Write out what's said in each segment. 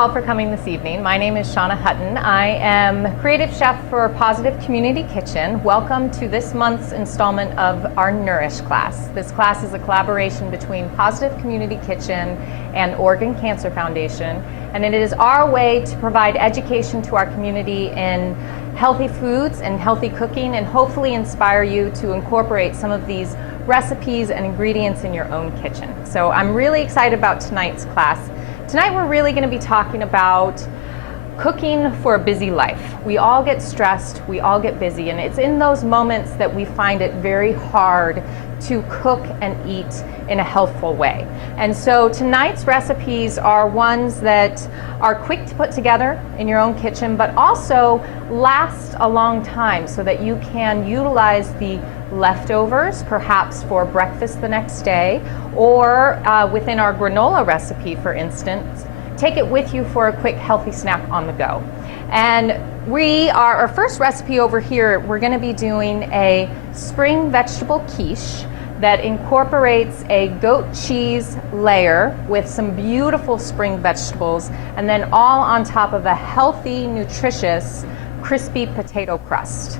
all for coming this evening. My name is Shanna Hutton. I am creative chef for Positive Community Kitchen. Welcome to this month's installment of our Nourish class. This class is a collaboration between Positive Community Kitchen and Oregon Cancer Foundation, and it is our way to provide education to our community in healthy foods and healthy cooking, and hopefully inspire you to incorporate some of these recipes and ingredients in your own kitchen. So I'm really excited about tonight's class. Tonight we're really going to be talking about cooking for a busy life. We all get stressed, we all get busy, and it's in those moments that we find it very hard to cook and eat in a healthful way. And so tonight's recipes are ones that are quick to put together in your own kitchen, but also last a long time so that you can utilize the leftovers, perhaps for breakfast the next day, or within our granola recipe, for instance, take it with you for a quick healthy snack on the go. And our first recipe over here, we're going to be doing a spring vegetable quiche that incorporates a goat cheese layer with some beautiful spring vegetables, and then all on top of a healthy, nutritious, crispy potato crust.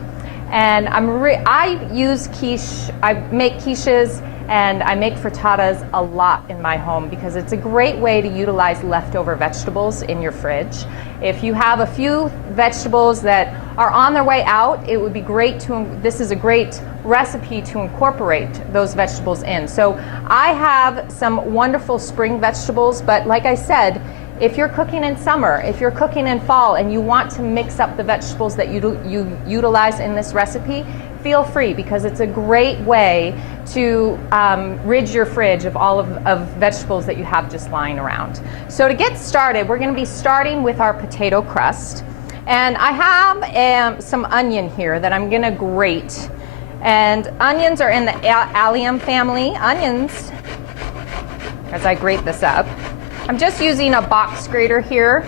And I use quiche, I make quiches, and I make frittatas a lot in my home because it's a great way to utilize leftover vegetables in your fridge. If you have a few vegetables that are on their way out, it would be great this is a great recipe to incorporate those vegetables in. So I have some wonderful spring vegetables, but like I said, if you're cooking in summer, if you're cooking in fall, and you want to mix up the vegetables that you utilize in this recipe, feel free, because it's a great way to rid your fridge of all of vegetables that you have just lying around. So to get started, we're going to be starting with our potato crust. And I have some onion here that I'm going to grate. And onions are in the allium family. Onions, as I grate this up, I'm just using a box grater here.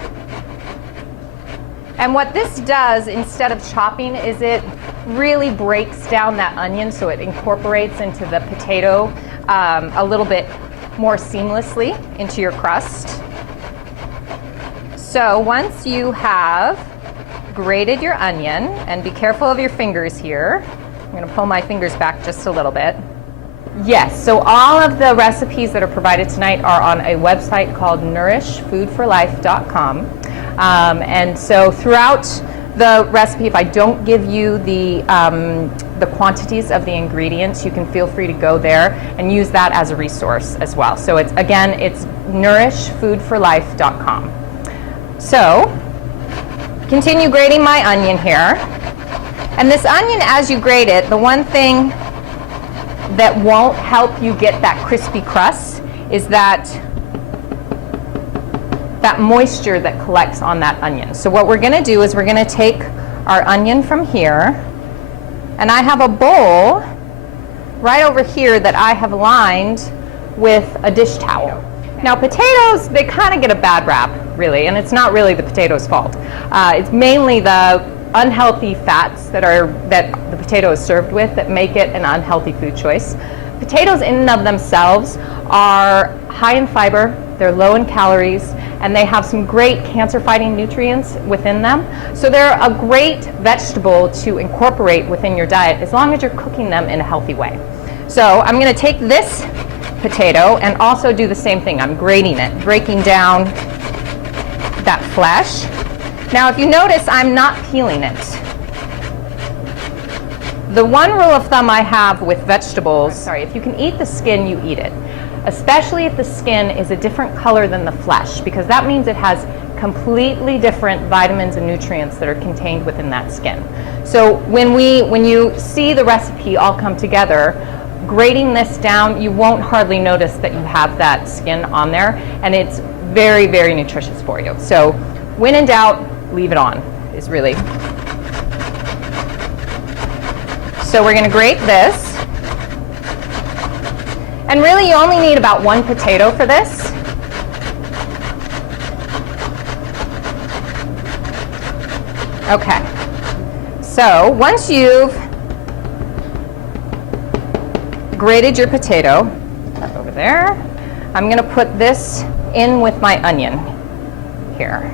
And what this does, instead of chopping, is it really breaks down that onion so it incorporates into the potato a little bit more seamlessly into your crust. So once you have grated your onion, and be careful of your fingers here. I'm going to pull my fingers back just a little bit. Yes, so all of the recipes that are provided tonight are on a website called nourishfoodforlife.com. And so throughout the recipe, if I don't give you the quantities of the ingredients, you can feel free to go there and use that as a resource as well. So it's nourishfoodforlife.com. So continue grating my onion here. And this onion, as you grate it, the one thing that won't help you get that crispy crust is that moisture that collects on that onion. So what we're going to do is we're going to take our onion from here, and I have a bowl right over here that I have lined with a dish towel. Now potatoes, they kind of get a bad rap, really, and it's not really the potato's fault. It's mainly the unhealthy fats that the potato is served with that make it an unhealthy food choice. Potatoes in and of themselves are high in fiber, they're low in calories, and they have some great cancer-fighting nutrients within them. So they're a great vegetable to incorporate within your diet as long as you're cooking them in a healthy way. So I'm going to take this potato and also do the same thing. I'm grating it, breaking down that flesh. Now, if you notice, I'm not peeling it. The one rule of thumb I have with vegetables, if you can eat the skin, you eat it. Especially if the skin is a different color than the flesh, because that means it has completely different vitamins and nutrients that are contained within that skin. So when you see the recipe all come together, grating this down, you won't hardly notice that you have that skin on there, and it's very, very nutritious for you. So when in doubt, leave it on, is really. So we're going to grate this. And really you only need about one potato for this. Okay. So once you've grated your potato, over there, I'm going to put this in with my onion. here.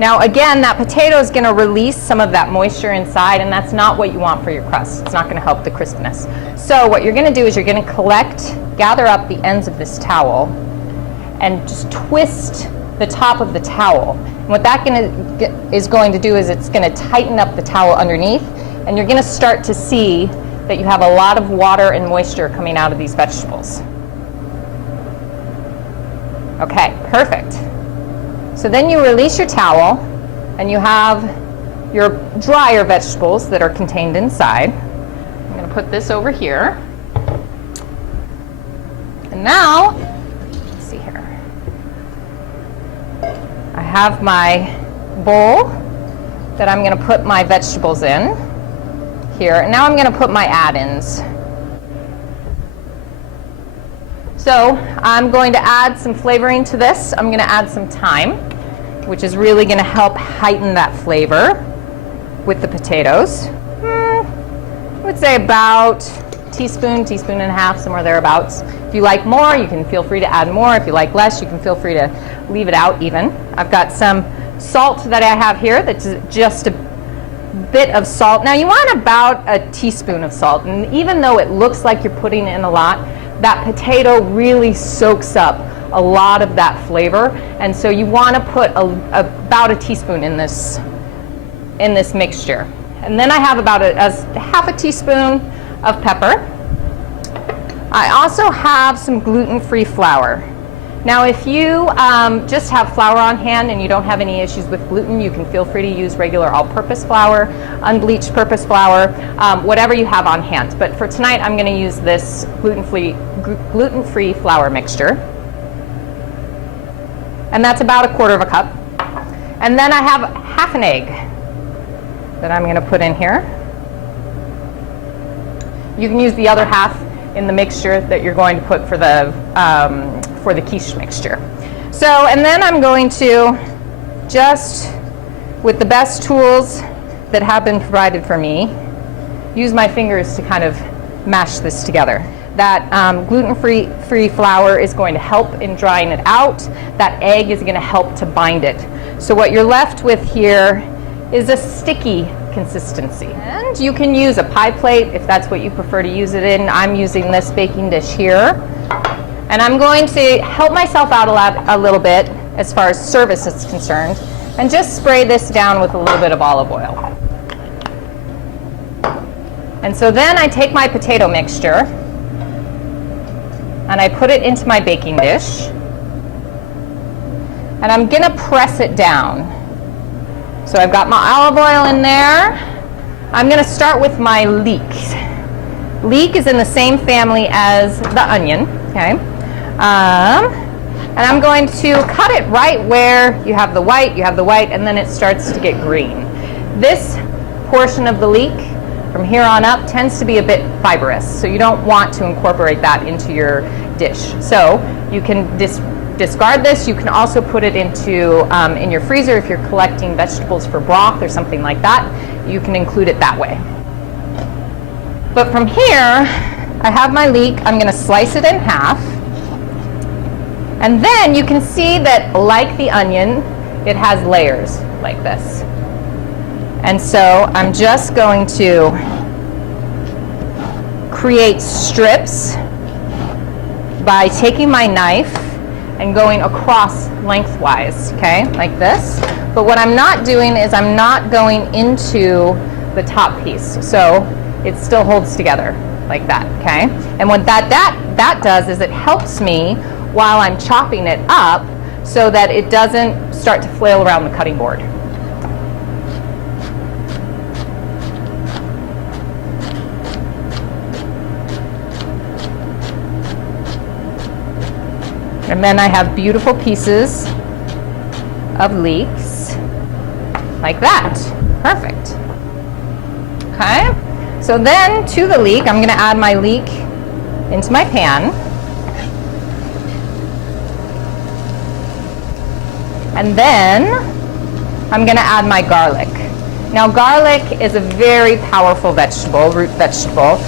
Now again, that potato is going to release some of that moisture inside, and that's not what you want for your crust. It's not going to help the crispness. So what you're going to do is you're going to gather up the ends of this towel and just twist the top of the towel. And what that is going to do is it's going to tighten up the towel underneath, and you're going to start to see that you have a lot of water and moisture coming out of these vegetables. Okay, perfect. So then you release your towel, and you have your drier vegetables that are contained inside. I'm going to put this over here. And now, let's see here. I have my bowl that I'm going to put my vegetables in here. And now I'm going to put my add-ins. So I'm going to add some flavoring to this. I'm going to add some thyme, which is really going to help heighten that flavor with the potatoes. I would say about teaspoon and a half, somewhere thereabouts. If you like more, you can feel free to add more. If you like less, you can feel free to leave it out even. I've got some salt that I have here that's just a bit of salt. Now you want about a teaspoon of salt, and even though it looks like you're putting in a lot, that potato really soaks up a lot of that flavor, and so you want to put about a teaspoon in this mixture. And then I have about half a teaspoon of pepper. I also have some gluten-free flour. Now if you just have flour on hand and you don't have any issues with gluten, you can feel free to use regular all-purpose flour, unbleached purpose flour, whatever you have on hand. But for tonight, I'm going to use this gluten-free flour mixture. And that's about 1/4 cup. And then I have half an egg that I'm going to put in here. You can use the other half in the mixture that you're going to put for the quiche mixture. So, and then I'm going to just, with the best tools that have been provided for me, use my fingers to kind of mash this together. That gluten-free flour is going to help in drying it out. That egg is going to help to bind it. So what you're left with here is a sticky consistency. And you can use a pie plate if that's what you prefer to use it in. I'm using this baking dish here. And I'm going to help myself out a little bit as far as service is concerned, and just spray this down with a little bit of olive oil. And so then I take my potato mixture and I put it into my baking dish, and I'm going to press it down. So I've got my olive oil in there. I'm going to start with my leek. Leek is in the same family as the onion, okay? And I'm going to cut it right where you have the white, and then it starts to get green. This portion of the leek from here on up tends to be a bit fibrous, so you don't want to incorporate that into your dish. So you can discard this. You can also put it into in your freezer if you're collecting vegetables for broth or something like that. You can include it that way. But from here, I have my leek. I'm going to slice it in half. And then you can see that, like the onion, it has layers like this. And so I'm just going to create strips by taking my knife and going across lengthwise, okay, like this. But what I'm not doing is I'm not going into the top piece, so it still holds together like that, okay? And what that does is it helps me while I'm chopping it up so that it doesn't start to flail around the cutting board. And then I have beautiful pieces of leeks like that. Perfect. Okay. So then to the leek, I'm going to add my leek into my pan. And then I'm going to add my garlic. Now garlic is a very powerful vegetable, root vegetable.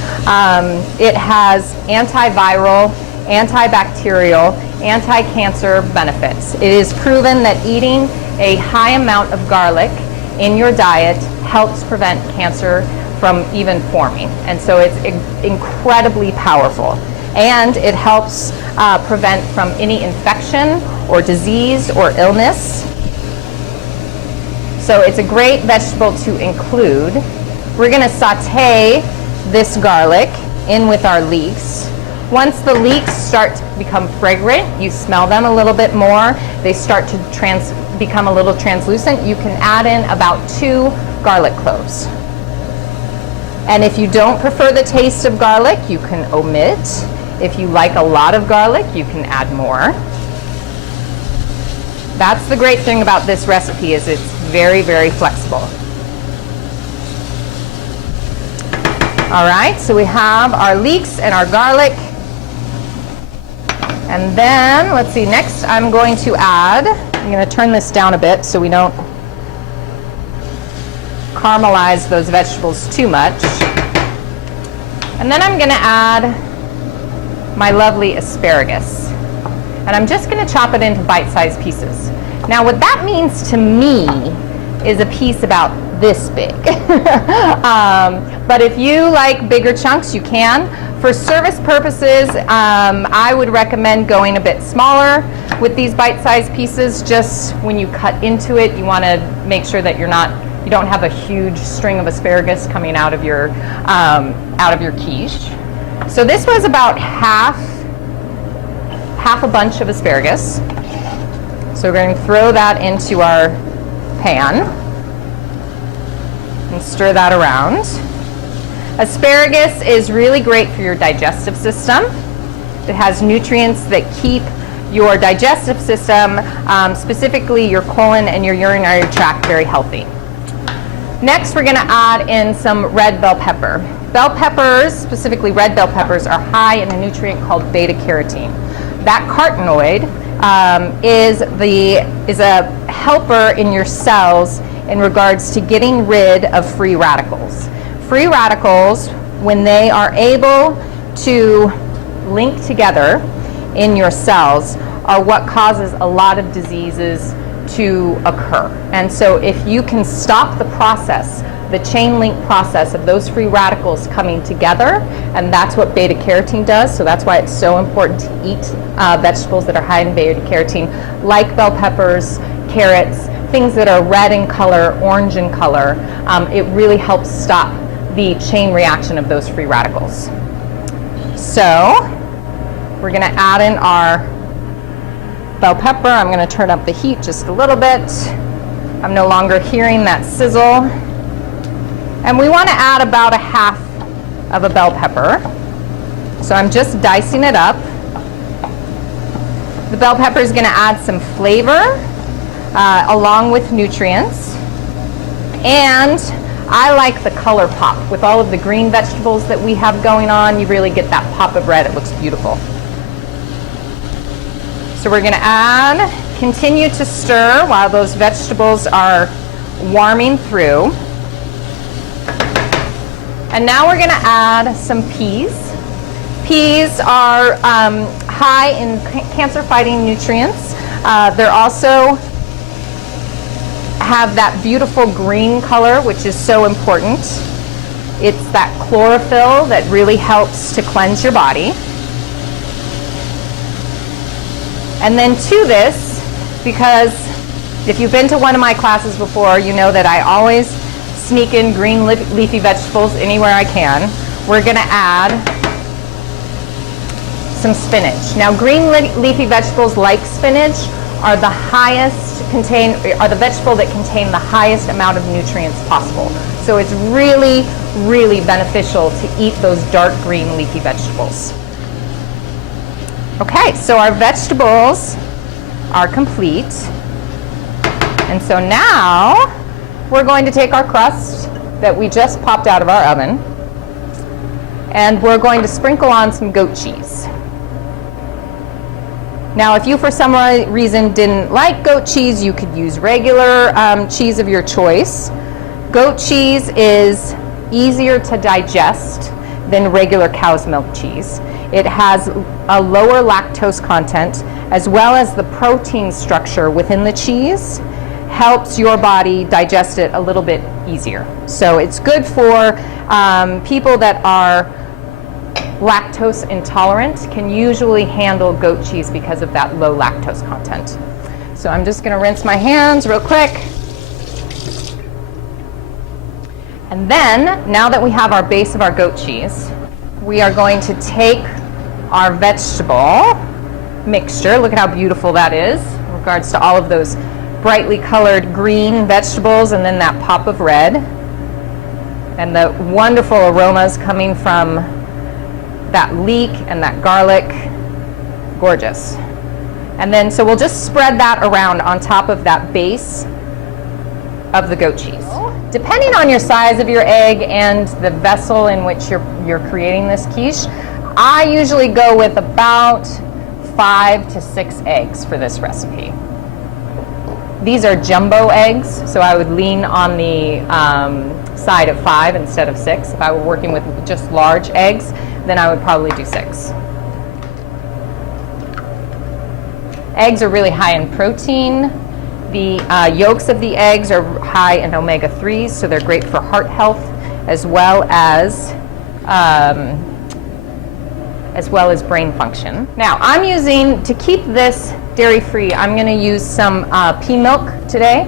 It has antiviral antibacterial, anti-cancer benefits. It is proven that eating a high amount of garlic in your diet helps prevent cancer from even forming. And so it's incredibly powerful. And it helps prevent from any infection or disease or illness. So it's a great vegetable to include. We're going to saute this garlic in with our leeks. Once the leeks start to become fragrant, you smell them a little bit more, they start to become a little translucent, you can add in about 2 garlic cloves. And if you don't prefer the taste of garlic, you can omit. If you like a lot of garlic, you can add more. That's the great thing about this recipe, is it's very, very flexible. All right, so we have our leeks and our garlic. And then, let's see, next I'm going to add, I'm going to turn this down a bit so we don't caramelize those vegetables too much. And then I'm going to add my lovely asparagus. And I'm just going to chop it into bite-sized pieces. Now what that means to me is a piece about this big. But if you like bigger chunks, you can. For service purposes, I would recommend going a bit smaller with these bite-sized pieces. Just when you cut into it, you want to make sure that you don't have a huge string of asparagus coming out of your quiche. So this was about half a bunch of asparagus. So we're going to throw that into our pan and stir that around. Asparagus is really great for your digestive system. It has nutrients that keep your digestive system, specifically your colon and your urinary tract, very healthy. Next, we're going to add in some red bell pepper. Bell peppers, specifically red bell peppers, are high in a nutrient called beta-carotene. That carotenoid is a helper in your cells in regards to getting rid of free radicals. Free radicals, when they are able to link together in your cells, are what causes a lot of diseases to occur. And so if you can stop the process, the chain link process of those free radicals coming together, and that's what beta carotene does, so that's why it's so important to eat vegetables that are high in beta carotene, like bell peppers, carrots, things that are red in color, orange in color. It really helps stop the chain reaction of those free radicals. So we're going to add in our bell pepper. I'm going to turn up the heat just a little bit. I'm no longer hearing that sizzle. And we want to add about a half of a bell pepper. So I'm just dicing it up. The bell pepper is going to add some flavor along with nutrients. And I like the color pop. With all of the green vegetables that we have going on, you really get that pop of red. It looks beautiful. So we're going to continue to stir while those vegetables are warming through. And now we're going to add some peas. Peas are high in cancer-fighting nutrients. They're also have that beautiful green color, which is so important. It's that chlorophyll that really helps to cleanse your body. And then to this, because if you've been to one of my classes before, you know that I always sneak in green leafy vegetables anywhere I can. We're going to add some spinach. Now, green leafy vegetables like spinach are the vegetable that contain the highest amount of nutrients possible. So it's really, really beneficial to eat those dark green leafy vegetables. Okay, so our vegetables are complete. And so now we're going to take our crust that we just popped out of our oven, and we're going to sprinkle on some goat cheese. Now, if you for some reason didn't like goat cheese, you could use regular cheese of your choice. Goat cheese is easier to digest than regular cow's milk cheese. It has a lower lactose content, as well as the protein structure within the cheese helps your body digest it a little bit easier. So it's good for people that are lactose intolerant, can usually handle goat cheese because of that low lactose content. So I'm just going to rinse my hands real quick. And then, now that we have our base of our goat cheese, we are going to take our vegetable mixture. Look at how beautiful that is in regards to all of those brightly colored green vegetables and then that pop of red. And the wonderful aromas coming from that leek and that garlic. Gorgeous. And then, so we'll just spread that around on top of that base of the goat cheese. Depending on your size of your egg and the vessel in which you're creating this quiche, I usually go with about 5 to 6 eggs for this recipe. These are jumbo eggs, so I would lean on the side of 5 instead of 6. If I were working with just large eggs, then I would probably do 6. Eggs are really high in protein. The yolks of the eggs are high in omega-3s, so they're great for heart health, as well as brain function. Now, I'm using, to keep this dairy-free, I'm going to use some pea milk today.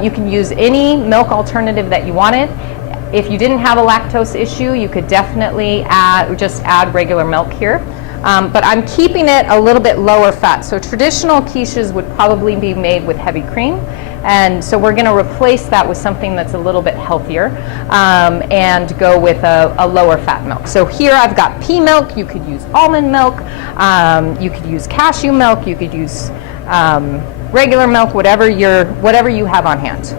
You can use any milk alternative that you wanted. If you didn't have a lactose issue, you could definitely just add regular milk here. But I'm keeping it a little bit lower fat. So traditional quiches would probably be made with heavy cream. And so we're going to replace that with something that's a little bit healthier and go with a lower fat milk. So here I've got pea milk. You could use almond milk. You could use cashew milk. You could use regular milk, whatever you have on hand.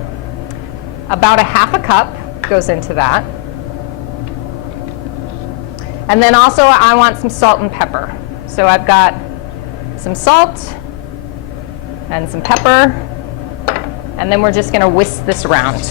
About a half a cup goes into that. And then also I want some salt and pepper. So I've got some salt and some pepper, and then we're just going to whisk this around.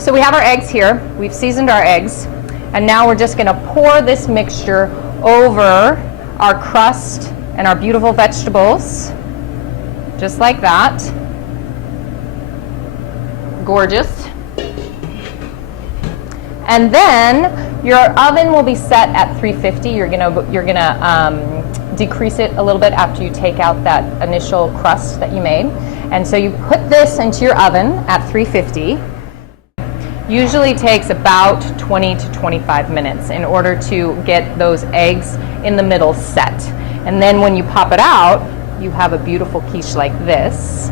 So we have our eggs here. We've seasoned our eggs, and now we're just going to pour this mixture over our crust and our beautiful vegetables, just like that. Gorgeous. And then your oven will be set at 350. You're gonna decrease it a little bit after you take out that initial crust that you made. And so you put this into your oven at 350. Usually takes about 20 to 25 minutes in order to get those eggs in the middle set. And then when you pop it out, you have a beautiful quiche like this.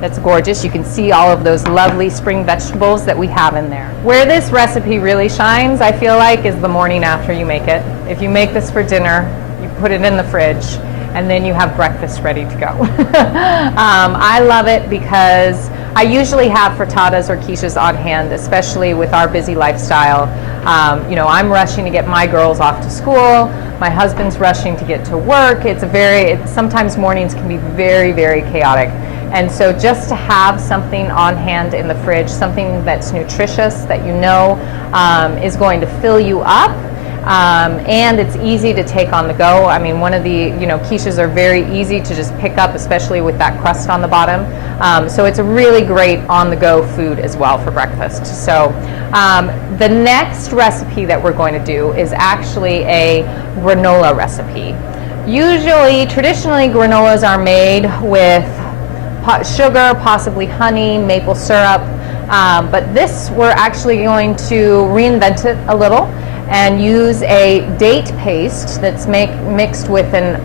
That's gorgeous. You can see all of those lovely spring vegetables that we have in there. Where this recipe really shines, I feel like, is the morning after you make it. If you make this for dinner, you put it in the fridge, and then you have breakfast ready to go. I love it because I usually have frittatas or quiches on hand, especially with our busy lifestyle. I'm rushing to get my girls off to school. My husband's rushing to get to work. Sometimes mornings can be very, very chaotic. And so just to have something on hand in the fridge, something that's nutritious, that you know is going to fill you up, and it's easy to take on the go. I mean, one of the, quiches are very easy to just pick up, especially with that crust on the bottom. So it's a really great on-the-go food as well for breakfast. So the next recipe that we're going to do is actually a granola recipe. Traditionally, granolas are made with sugar, possibly honey, maple syrup, but this we're actually going to reinvent it a little and use a date paste that's mixed with an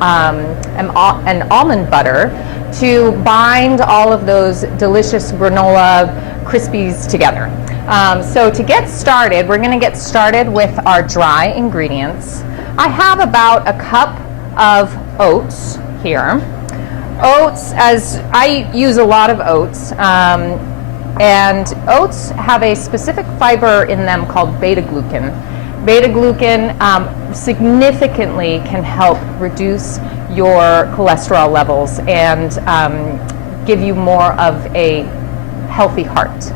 almond butter to bind all of those delicious granola crispies together. So to get started, we're going to get started with our dry ingredients. I have about a cup of oats here. Oats, as I use a lot of oats, and oats have a specific fiber in them called beta-glucan. Beta-glucan significantly can help reduce your cholesterol levels and give you more of a healthy heart.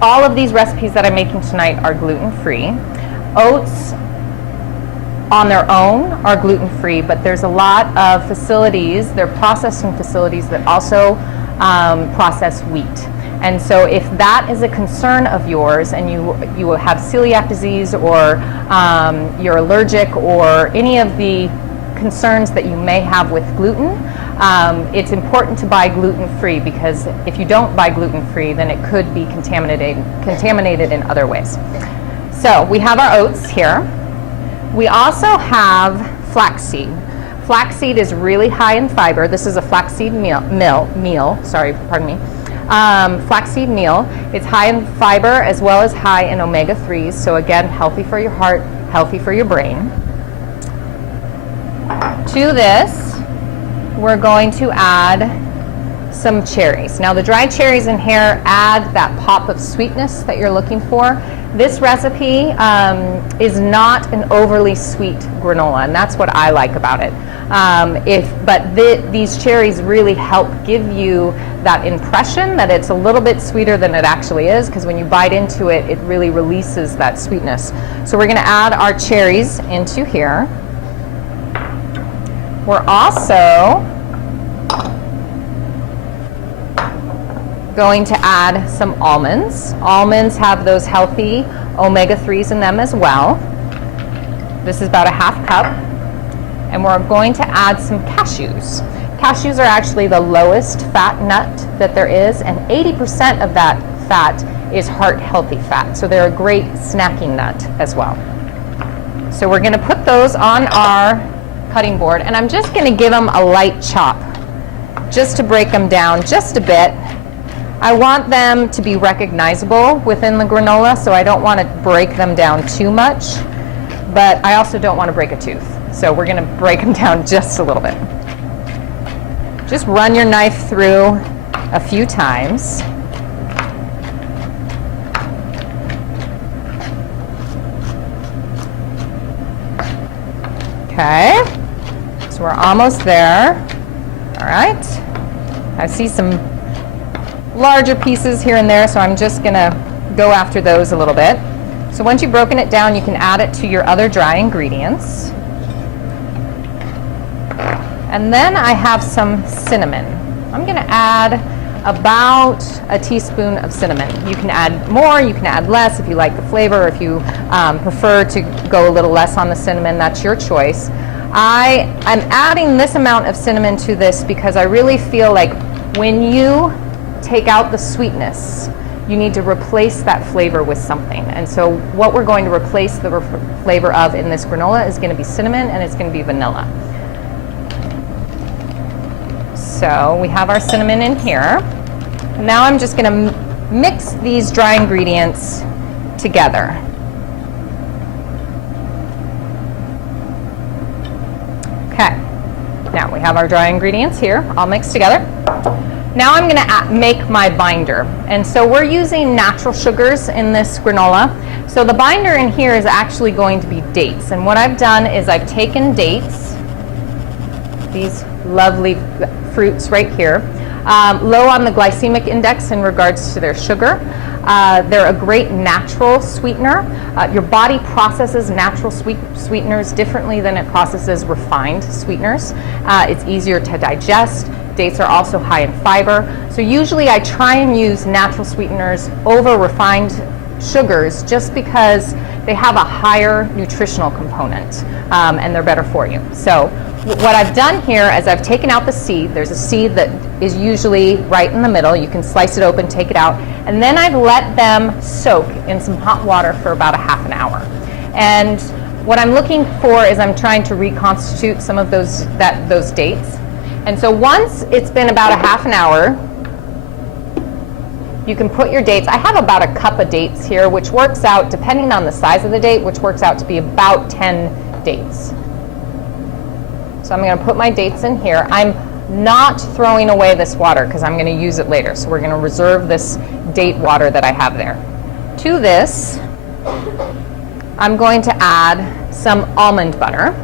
All of these recipes that I'm making tonight are gluten-free. Oats on their own are gluten-free, but there's a lot of facilities, they're processing facilities that also process wheat. And so if that is a concern of yours and you have celiac disease or you're allergic or any of the concerns that you may have with gluten, it's important to buy gluten-free, because if you don't buy gluten-free, then it could be contaminated in other ways. So we have our oats here. We also have flaxseed. Flaxseed is really high in fiber. This is a flaxseed flaxseed meal. It's high in fiber as well as high in omega-3s. So again, healthy for your heart, healthy for your brain. To this, we're going to add some cherries. Now the dried cherries in here add that pop of sweetness that you're looking for. This recipe is not an overly sweet granola, and that's what I like about it. These cherries really help give you that impression that it's a little bit sweeter than it actually is, because when you bite into it, it really releases that sweetness. So we're going to add our cherries into here. We're also going to add some almonds. Almonds have those healthy omega-3s in them as well. This is about a half cup. And we're going to add some cashews. Cashews are actually the lowest fat nut that there is, and 80% of that fat is heart healthy fat. So they're a great snacking nut as well. So we're going to put those on our cutting board, and I'm just going to give them a light chop just to break them down just a bit. I want them to be recognizable within the granola, so I don't want to break them down too much, but I also don't want to break a tooth. So we're going to break them down just a little bit. Just run your knife through a few times. Okay, so we're almost there. All right, I see some larger pieces here and there, so I'm just gonna go after those a little bit. So once you've broken it down, you can add it to your other dry ingredients. And then I have some cinnamon. I'm gonna add about a teaspoon of cinnamon. You can add more, you can add less if you like the flavor, or if you prefer to go a little less on the cinnamon, that's your choice. I'm adding this amount of cinnamon to this because I really feel like when you take out the sweetness, you need to replace that flavor with something. And so what we're going to replace the flavor of in this granola is going to be cinnamon, and it's going to be vanilla. So we have our cinnamon in here. Now I'm just going to mix these dry ingredients together. Okay, now we have our dry ingredients here all mixed together. Now I'm going to make my binder, and so we're using natural sugars in this granola. So the binder in here is actually going to be dates, and what I've done is I've taken dates, these lovely fruits right here, low on the glycemic index in regards to their sugar. They're a great natural sweetener. Your body processes natural sweeteners differently than it processes refined sweeteners. It's easier to digest. Dates are also high in fiber. So usually I try and use natural sweeteners over refined sugars just because they have a higher nutritional component and they're better for you. So what I've done here is I've taken out the seed. There's a seed that is usually right in the middle. You can slice it open, take it out, and then I've let them soak in some hot water for about a half an hour. And what I'm looking for is I'm trying to reconstitute some of those dates. And so once it's been about a half an hour, you can put your dates. I have about a cup of dates here, which works out, depending on the size of the date, which works out to be about 10 dates. So I'm going to put my dates in here. I'm not throwing away this water because I'm going to use it later. So we're going to reserve this date water that I have there. To this, I'm going to add some almond butter.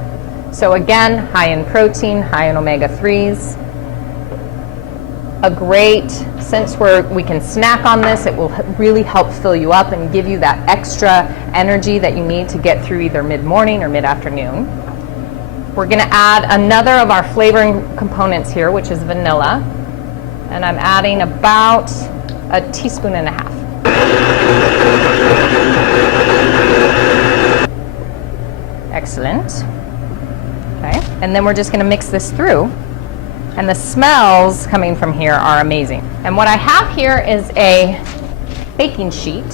So again, high in protein, high in omega-3s. A great, since we can snack on this, it will really help fill you up and give you that extra energy that you need to get through either mid-morning or mid-afternoon. We're going to add another of our flavoring components here, which is vanilla. And I'm adding about a teaspoon and a half. Excellent. Okay, and then we're just going to mix this through. And the smells coming from here are amazing. And what I have here is a baking sheet.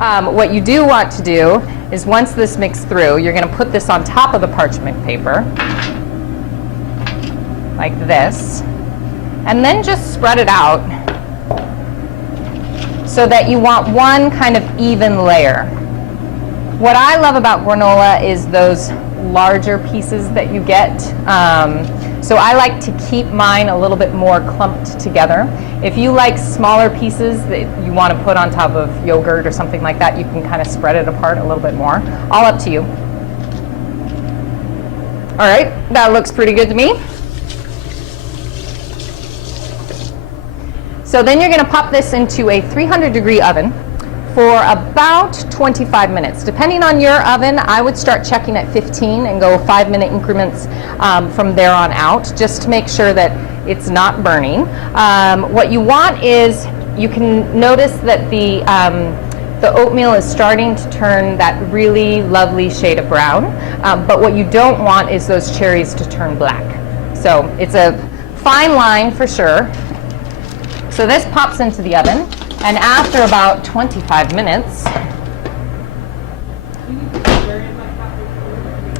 What you do want to do is once this mixed through, you're going to put this on top of the parchment paper, like this, and then just spread it out so that you want one kind of even layer. What I love about granola is those larger pieces that you get. So I like to keep mine a little bit more clumped together. If you like smaller pieces that you want to put on top of yogurt or something like that, you can kind of spread it apart a little bit more. All up to you. All right, that looks pretty good to me. So then you're going to pop this into a 300-degree oven for about 25 minutes. Depending on your oven, I would start checking at 15 and go 5-minute increments from there on out, just to make sure that it's not burning. What you want is, you can notice that the oatmeal is starting to turn that really lovely shade of brown, but what you don't want is those cherries to turn black. So it's a fine line for sure. So this pops into the oven, and after about 25 minutes,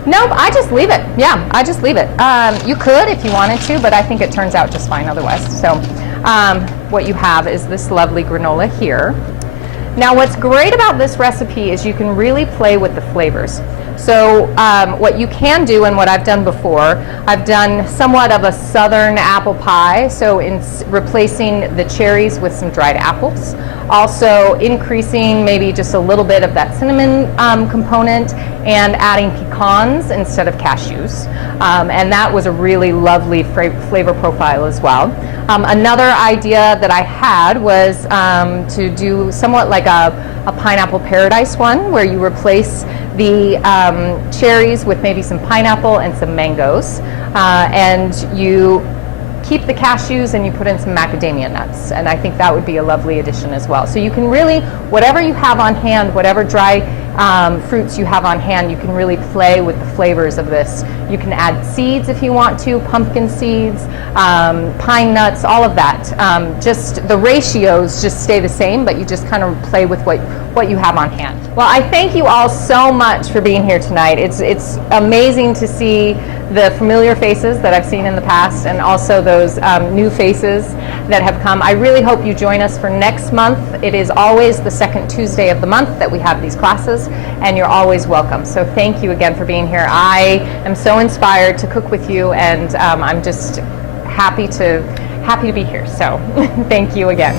nope, I just leave it. Yeah, I just leave it. You could if you wanted to, but I think it turns out just fine otherwise. So what you have is this lovely granola here. Now what's great about this recipe is you can really play with the flavors. So what you can do, and what I've done before, I've done somewhat of a southern apple pie, so in replacing the cherries with some dried apples, also increasing maybe just a little bit of that cinnamon component, and adding pecans instead of cashews. And that was a really lovely flavor profile as well. Another idea that I had was to do somewhat like a pineapple paradise one, where you replace the cherries with maybe some pineapple and some mangoes, and you keep the cashews and you put in some macadamia nuts, and I think that would be a lovely addition as well. So you can really, whatever you have on hand, whatever dry fruits you have on hand, you can really play with the flavors of this. You can add seeds if you want to, pumpkin seeds, pine nuts, all of that. Just the ratios just stay the same, but you just kind of play with what you have on hand. Well, I thank you all so much for being here tonight. It's amazing to see the familiar faces that I've seen in the past, and also those new faces that have come. I really hope you join us for next month. It is always the second Tuesday of the month that we have these classes, and you're always welcome. So thank you again for being here. I am so inspired to cook with you, and I'm just happy to be here. So thank you again.